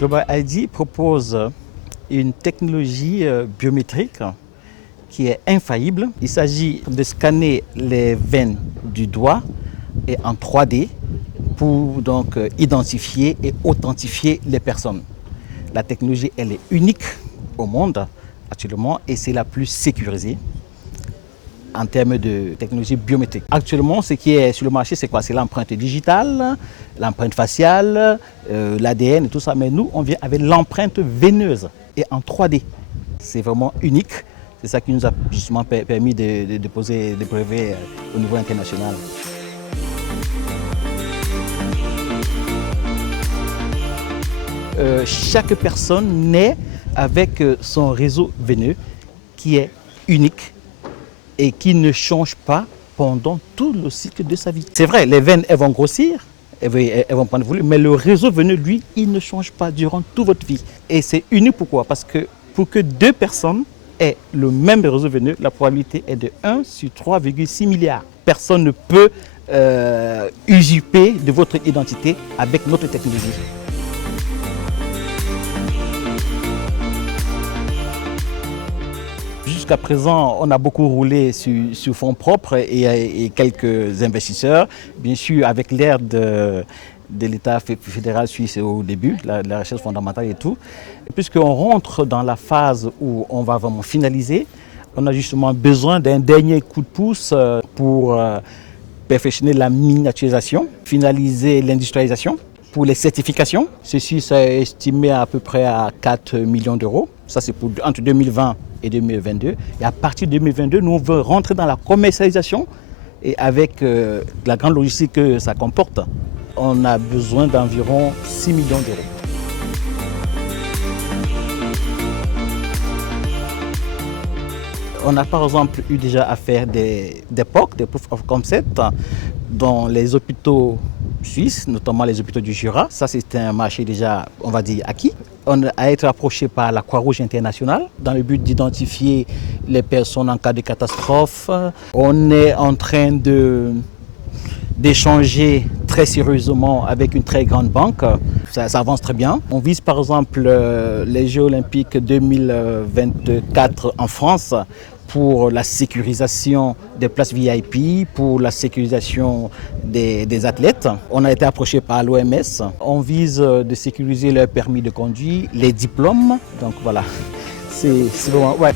Global ID propose une technologie biométrique qui est infaillible. Il s'agit de scanner les veines du doigt et en 3D pour donc identifier et authentifier les personnes. La technologie, elle est unique au monde actuellement et c'est la plus sécurisée en termes de technologie biométrique. Actuellement, ce qui est sur le marché, c'est quoi? C'est l'empreinte digitale, l'empreinte faciale, l'ADN et tout ça. Mais nous, on vient avec l'empreinte veineuse et en 3D. C'est vraiment unique. C'est ça qui nous a justement permis de déposer des brevets au niveau international. Chaque personne naît avec son réseau veineux qui est unique et qui ne change pas pendant tout le cycle de sa vie. C'est vrai, les veines, elles vont grossir, elles vont prendre volume, mais le réseau veineux, lui, il ne change pas durant toute votre vie. Et c'est unique pourquoi? Parce que pour que deux personnes aient le même réseau veineux, la probabilité est de 1 sur 3,6 milliards. Personne ne peut usurper de votre identité avec notre technologie. Jusqu'à présent, on a beaucoup roulé sur fonds propres et quelques investisseurs. Bien sûr, avec l'aide de l'État fédéral suisse au début, la recherche fondamentale et tout. Puisqu'on rentre dans la phase où on va vraiment finaliser, on a justement besoin d'un dernier coup de pouce pour perfectionner la miniaturisation, finaliser l'industrialisation. Pour les certifications, ceci est estimé à peu près à 4 millions d'euros. Ça, c'est pour entre 2020 et 2022. Et à partir de 2022, nous, on veut rentrer dans la commercialisation. Et avec la grande logistique que ça comporte, on a besoin d'environ 6 millions d'euros. On a par exemple eu déjà à faire des POC, des Proof of Concept, dans les hôpitaux suisses, notamment les hôpitaux du Jura. Ça, c'est un marché déjà, on va dire, acquis. On a été approché par la Croix-Rouge internationale dans le but d'identifier les personnes en cas de catastrophe. On est en train d'échanger très sérieusement avec une très grande banque. Ça avance très bien. On vise par exemple les Jeux olympiques 2024 en France pour la sécurisation des places VIP, pour la sécurisation des athlètes. On a été approché par l'OMS. On vise de sécuriser leur permis de conduire, les diplômes. Donc voilà, c'est vraiment... Ouais.